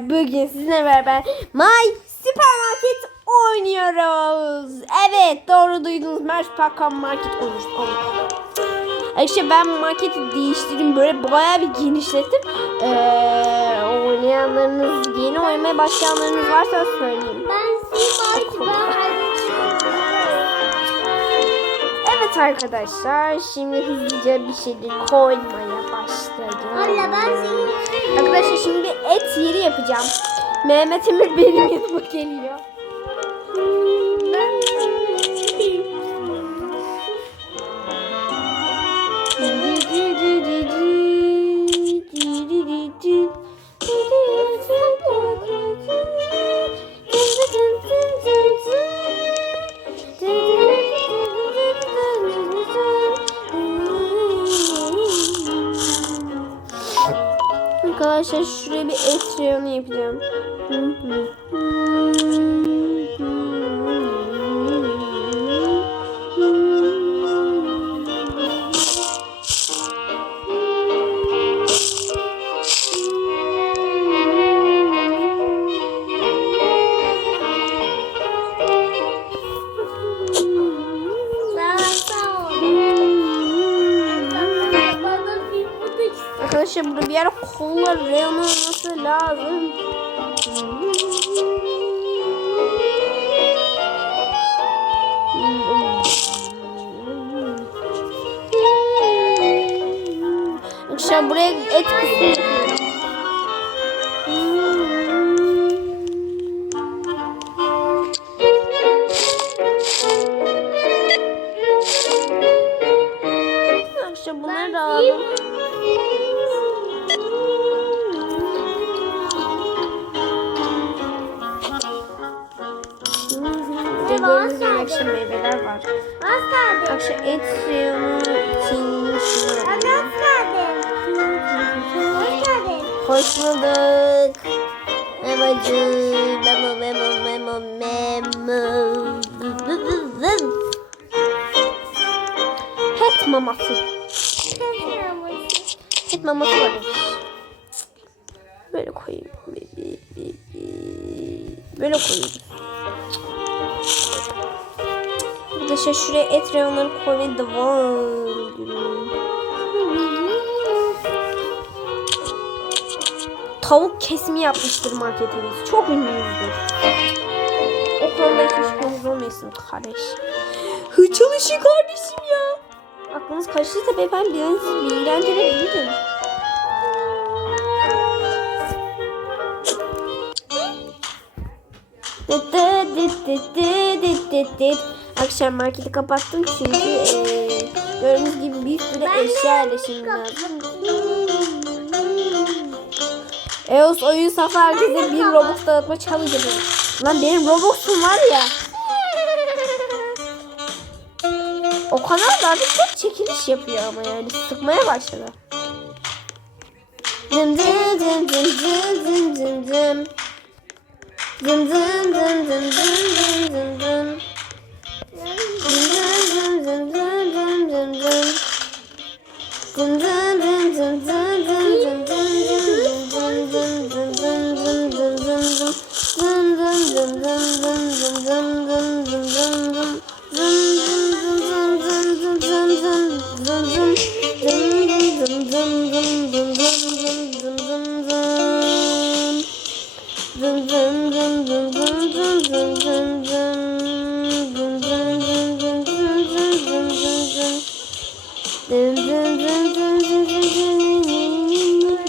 Bugün sizinle beraber My Supermarket oynuyoruz. Evet doğru duydunuz. Merch Pakan Market olmuş. İşte ben marketi değiştirdim. Böyle baya bir genişlettim. Ee, oynayanlarınız, yeni oynamaya başlayanlarınız varsa söyleyeyim. Ben Evet arkadaşlar şimdi hızlıca bir şeyleri koymaya başladım. Abla ben senin Arkadaşlar şimdi et yeri yapacağım. Mehmet Emir benim yanıma geliyor. Arkadaşlar burada bir yer kullanılması lazım. Arkadaşlar buraya et kısmı akşam meyveler var. Az kaldı. Akşam et suyunu için Az kaldı. Hoş geldin. Hoş bulduk. Memacığım. Memo memo memo memo. Pet maması. Pet maması var. Böyle koyayım. Böyle koyayım. Arkadaşlar şuraya Etreon'un Covid Tavuk kesimi yapmıştır marketimiz. Çok ünlüydür. O konuda hiç şüpheniz olmayasın kardeş. Hıçıl işi kardeşim ya. Aklınız karışırsa beyefendi bilgilendirebilirim. Dıt dıt dıt dıt dıt dıt dıt Arkadaşlar marketi kapattım çünkü e, gördüğünüz gibi bir sürü eşya yerleşimi lazım. EOS oyun safı herkese bir Robux dağıtma challenge. Lan benim Robux'um var ya. O kadar da artık çok çekiliş yapıyor ama yani sıkmaya başladı. Dım dım dım dım dım dım dım dım dım dım dım dım dım dım dım dım Zın.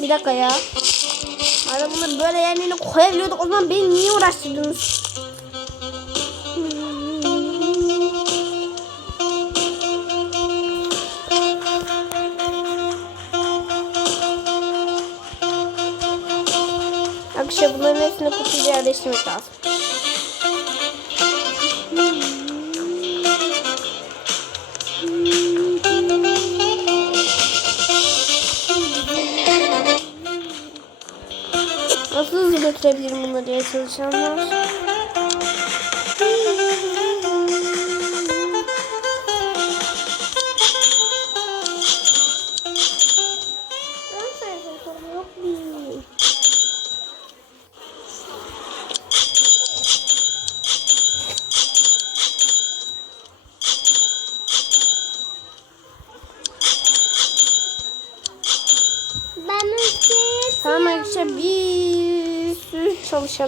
Bir dakika ya. Madem bunları böyle yerlerine koyabiliyorduk o zaman beni niye uğraştırdınız? Götürebilirim bunları diye çalışanlar?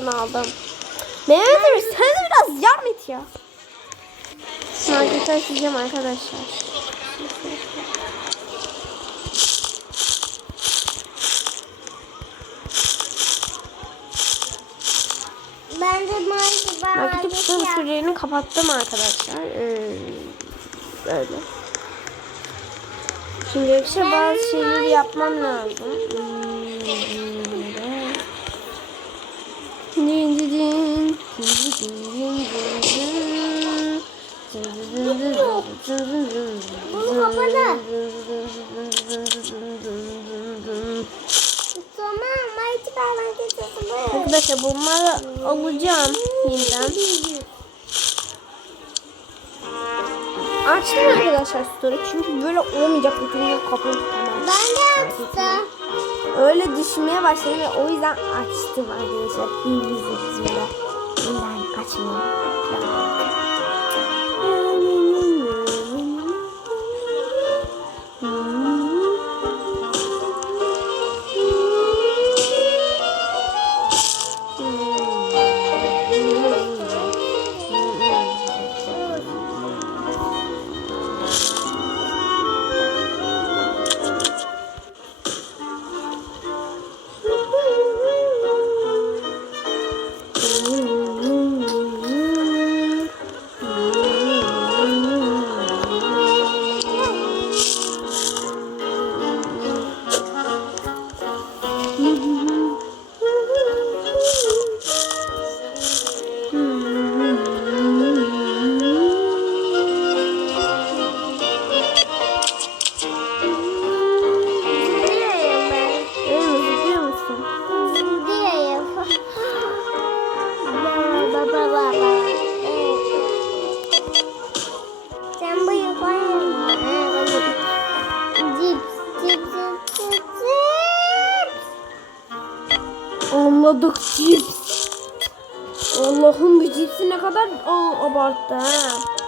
Aldım. Mehmet Emir sen de biraz yardım et ya. Marketten sileceğim arkadaşlar. Ben de Marketi market bütün yap- sürülerini kapattım arkadaşlar. Ee, böyle. Şimdi yoksa bazı şeyleri yapmam lazım. Tamam ben yapalım. Arkadaşlar bunları alacağım yeniden. Açtım arkadaşlar story çünkü böyle olmayacak bütün gün kapalı tutamam. Ben de yaptım. Öyle düşünmeye başladım ve o yüzden açtım arkadaşlar. Bir yüzüyle. Yeniden açmayı Anladık cips. Allah'ım bu cipsi ne kadar Aa, abarttı ha.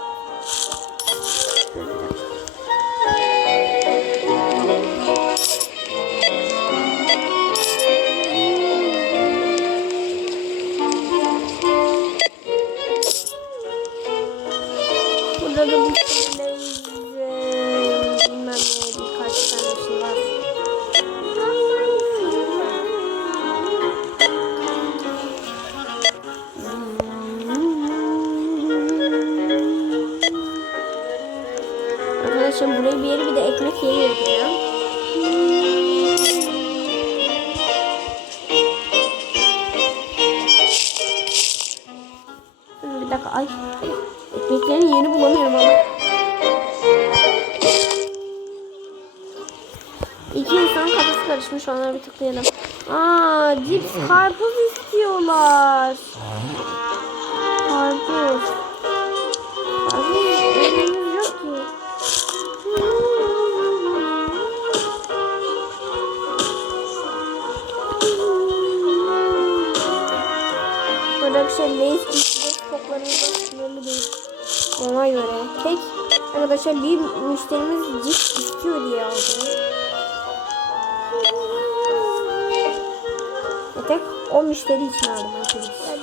Buraya bir yere bir de ekmek yeri. Dur Bir dakika ay. Ekmeklerin yerini bulamıyorum ama. İki insan kafası karışmış onlara bir tıklayalım. Bir şey Lay's cips stoklarımızda sınırlı değil. Ona göre. Tek arkadaşlar bir müşterimiz cips istiyor diye aldı. Ve tek o müşteri için aldım arkadaşlar.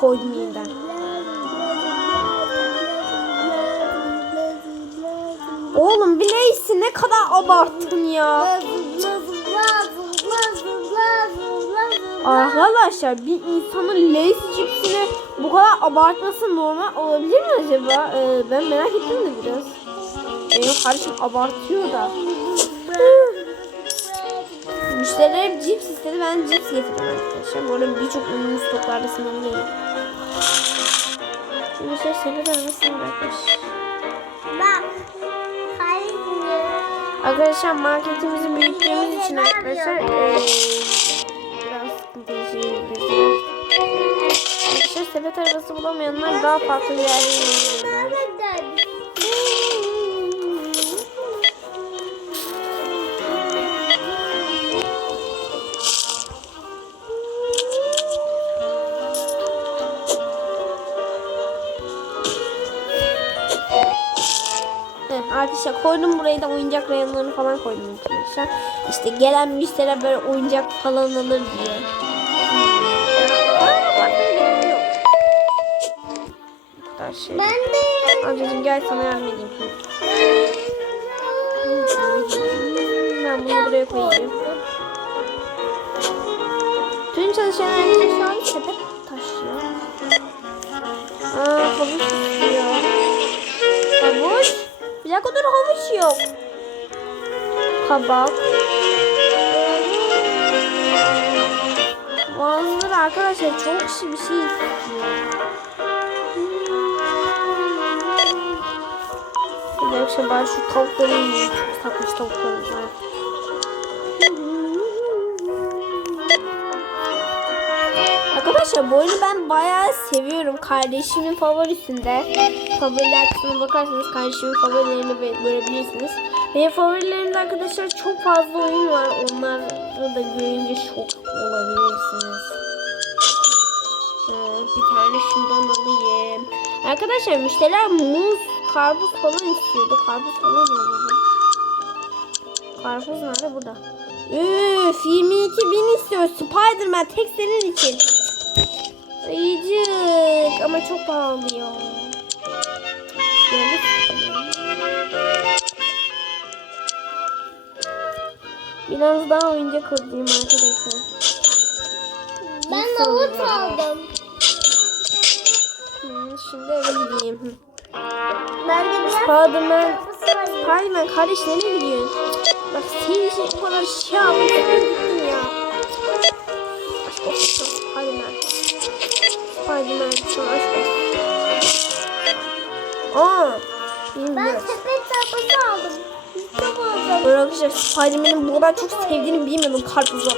Koydum yeniden. Oğlum Blaze'i ne kadar abarttın ya. Arkadaşlar bir insanın Lay's cipsini bu kadar abartması normal olabilir mi acaba? Ee, ben merak ettim de biraz. Benim kardeşim abartıyor da. Müşterilerim cips istedi. Ben cips getirdim arkadaşlar. Bu arada birçok ürünün stoklarda sınırlıyım. Şimdi şey sepet arabasını bırakmış. Bak. Arkadaşlar marketimizi büyüttüğümüz için arkadaşlar eee, sepet arabası bulamayanlar daha farklı yerlere arkadaşlar koydum buraya da oyuncak reyonlarını falan koydum arkadaşlar. İşte gelen müşteriler böyle oyuncak falan alır diye. Bu kadar şey. Ben de. Amcacığım gel sana yardım edeyim. Ben bunu buraya koyayım. Tüm çalışanlar şu an sepet taşıyor. Aa havuç istiyor. Havuç? Bir dakika dur havuç yok. Kabak. Bazıları arkadaşlar çok kişi bir şey istiyor. Yoksa ben şu tavukları yiyeyim. Takmış tavuklarımız var. Arkadaşlar bu oyunu ben bayağı seviyorum. Kardeşimin favorisinde. Favoriler kısmına bakarsanız kardeşimin favorilerini görebilirsiniz. Benim favorilerimde arkadaşlar çok fazla oyun var. Onları da görünce şok olabilirsiniz. Ee, bir tane şundan alayım. Arkadaşlar müşteriler muz, karpuz falan istiyordu. Karpuz falan alalım. Karpuz nerede? Burada. Üf 22 bin istiyor. Spiderman tek senin için. Ayıcık ama çok pahalı ya. Böyle Biraz daha oyuncak alayım arkadaşlar. Ben Nasıl oluyor? aldım. Şimdi eve gideyim. Ben de biraz Spiderman. Spiderman kardeş nereye gidiyorsun? Bak senin için o kadar şey aldım. Sen gittin ya. Aşk olsun Spiderman. Spiderman sana aşk olsun. Aa, Ben bilmiyorum. sepet kapısı aldım. Arkadaşlar Spiderman'in bu kadar çok sevdiğini bilmiyordum karpuzu.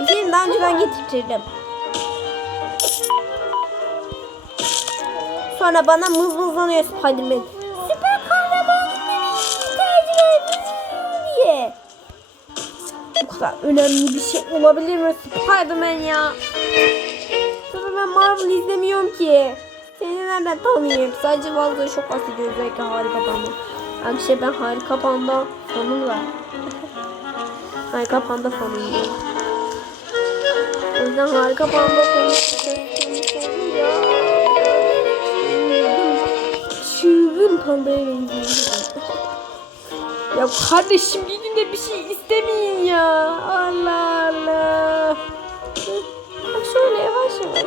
Bir kere daha önceden getirtirdim. Sonra bana mızmızlanıyor Spiderman. Süper kahraman tercih diye. Bu kadar önemli bir şey olabilir mi Spiderman ya? Tabii ben Marvel izlemiyorum ki. Seni nereden tanıyayım? Sadece vallahi çok bahsediyor özellikle harika panda. Arkadaşlar ben harika panda fanım var. harika panda fanıyım. ben. O yüzden harika panda fanı. Pandaya benziyor. Ya kardeşim gidin de bir şey istemeyin ya. Allah Allah. Bak şöyle yavaş yavaş.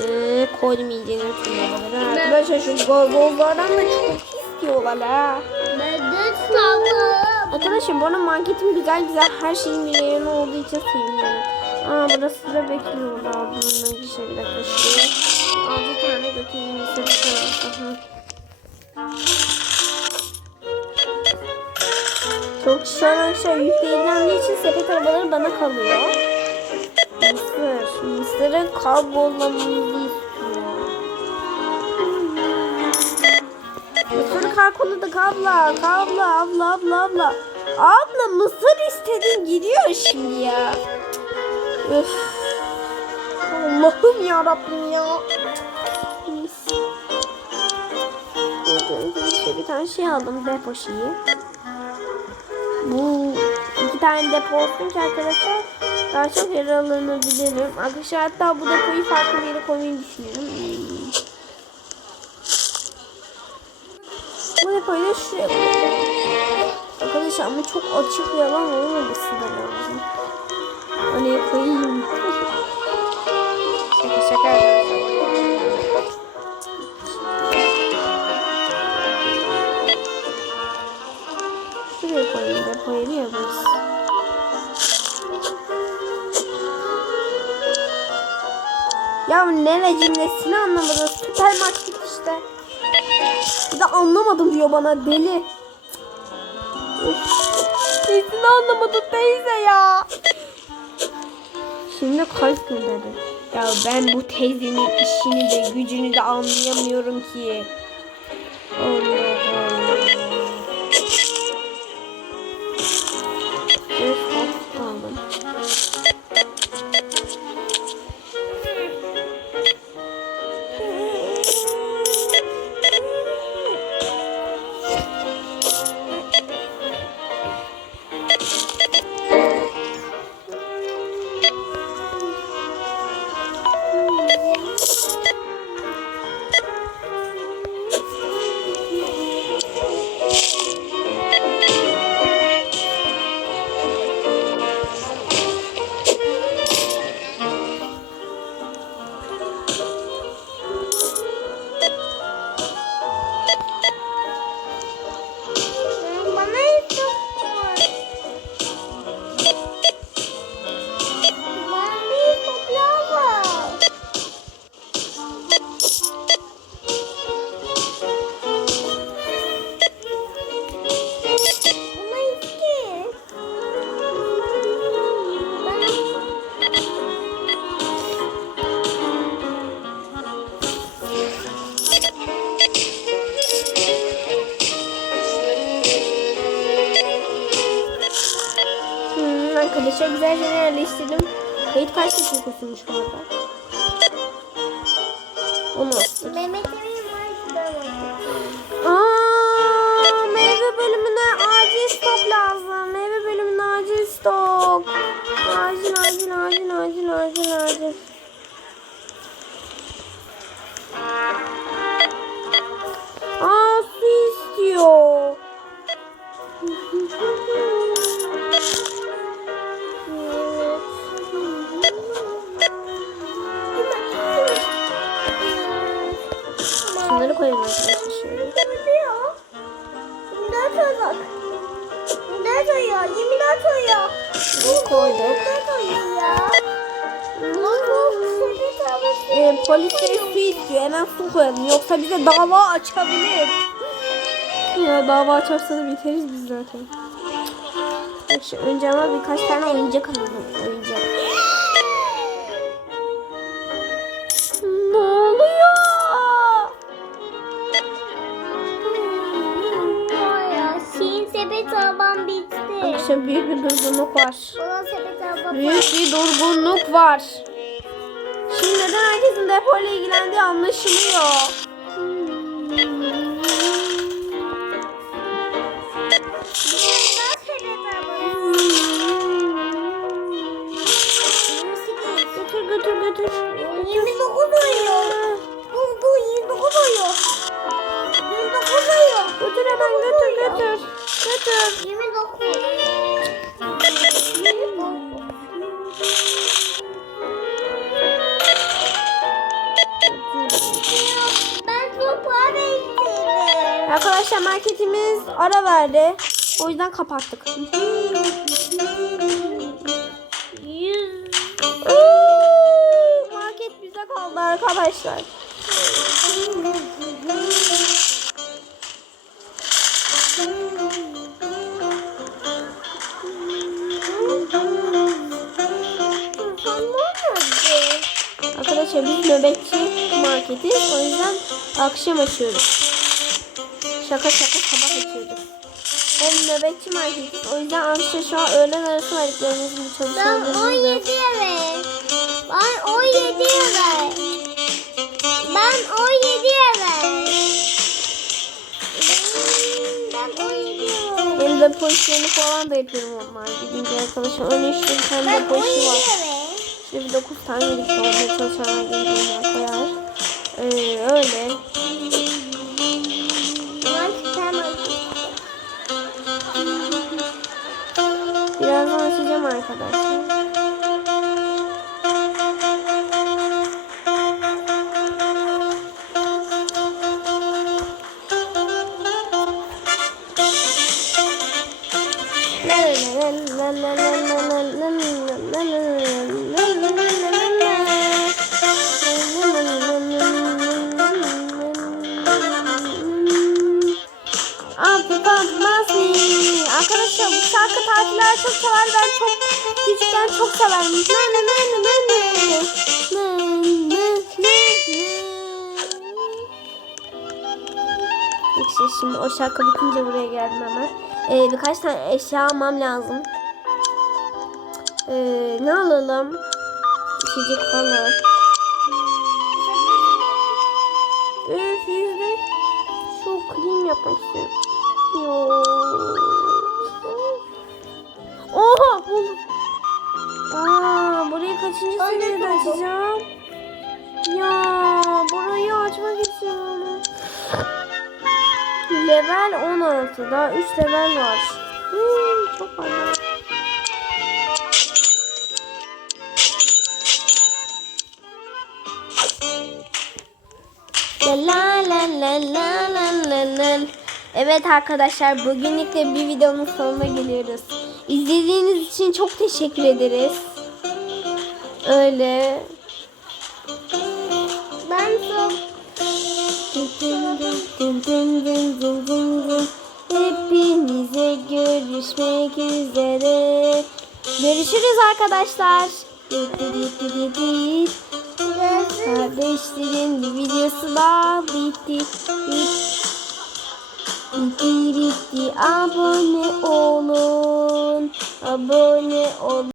Ee, iyice götürüyorlar. Arkadaşlar şu gozlardan da çok istiyorlar ha. Ben de. Arkadaşlar bu arada marketim güzel güzel her şeyin bir yerine olduğu için seviniyorum. Aa burası da bekliyor daha bununla bir şey dakika şuraya. Altı tane götüreyim bir sefer Çok şu an arkadaşlar için sepet arabaları bana kalıyor. Mısır. Mısır'ın karbonlamamızı istiyor. Mısır karkoladık abla. Abla abla abla abla. Abla mısır istedin gidiyor şimdi ya. Öf. Allah'ım ya Rabbim ya. İşte bir tane şey aldım depo şeyi. Bu iki tane depo olsun ki arkadaşlar daha çok yer alınabilirim. Arkadaşlar hatta bu depoyu farklı bir yere koymayı düşünüyorum. Koyacağım. Arkadaşlar ama çok açık bir alan olmaması da lazım. Oraya koyayım. şaka şaka. Şuraya koyayım depoyu niye burası? Ya nere cümlesini anlamadım. Süpermarket işte. Bir de anlamadım diyor bana deli. Nesini anlamadım teyze ya. Şimdi kalp gönderdi. Ya ben bu teyzenin işini de gücünü de anlayamıyorum ki. Dakika sürmüş bu arada? Onu açarsa da biteriz biz zaten. Neyse, önce ama birkaç tane oyuncak alalım. Oyuncak. ne oluyor? Şeyin sepet arabam bitti. Arkadaşlar büyük bir durgunluk var. Bana sepet Büyük bir durgunluk var. Şimdi neden herkesin depoyla ilgilendiği anlaşılıyor. Marketimiz ara verdi. O yüzden kapattık. Market bize kaldı arkadaşlar. Arkadaşlar biz nöbetçi marketiz. O yüzden akşam açıyoruz. Şaka şaka sabah açıyoruz. Hem nöbetçi marketiz. O yüzden arkadaşlar şu an öğlen arası verdiklerimizin Ben çalışanlarımızı 17 evet. Ben 17 evet. Ben 17 evet. Ben 17 evet. Benim depo işlerini falan da yapıyorum onlar. Gidince arkadaşlar 13 bir tane Ben 17 işi var. İşte bir 9 tane yedik orada çalışanlar geldiğinde koyar. Ee, öyle. まいただい o şarkı bitince buraya geldim hemen. Ee, birkaç tane eşya almam lazım. Ee, ne alalım? İçecek falan. Üf yüzde şu krem yapmak istiyorum. Yo. Oha buldum. Aa, burayı kaçıncı seviyede açacağım? Ya burayı açmak istiyorum. Level 16. Daha 3 level var. Hmm, çok fazla. La la la la la la la? Evet arkadaşlar bugünlük de bir videonun sonuna geliyoruz. İzlediğiniz için çok teşekkür ederiz. Öyle. Görüşmek üzere. Görüşürüz arkadaşlar. Kardeşlerin videosu da bitti. Bitti bitti. Abone olun. Abone olun.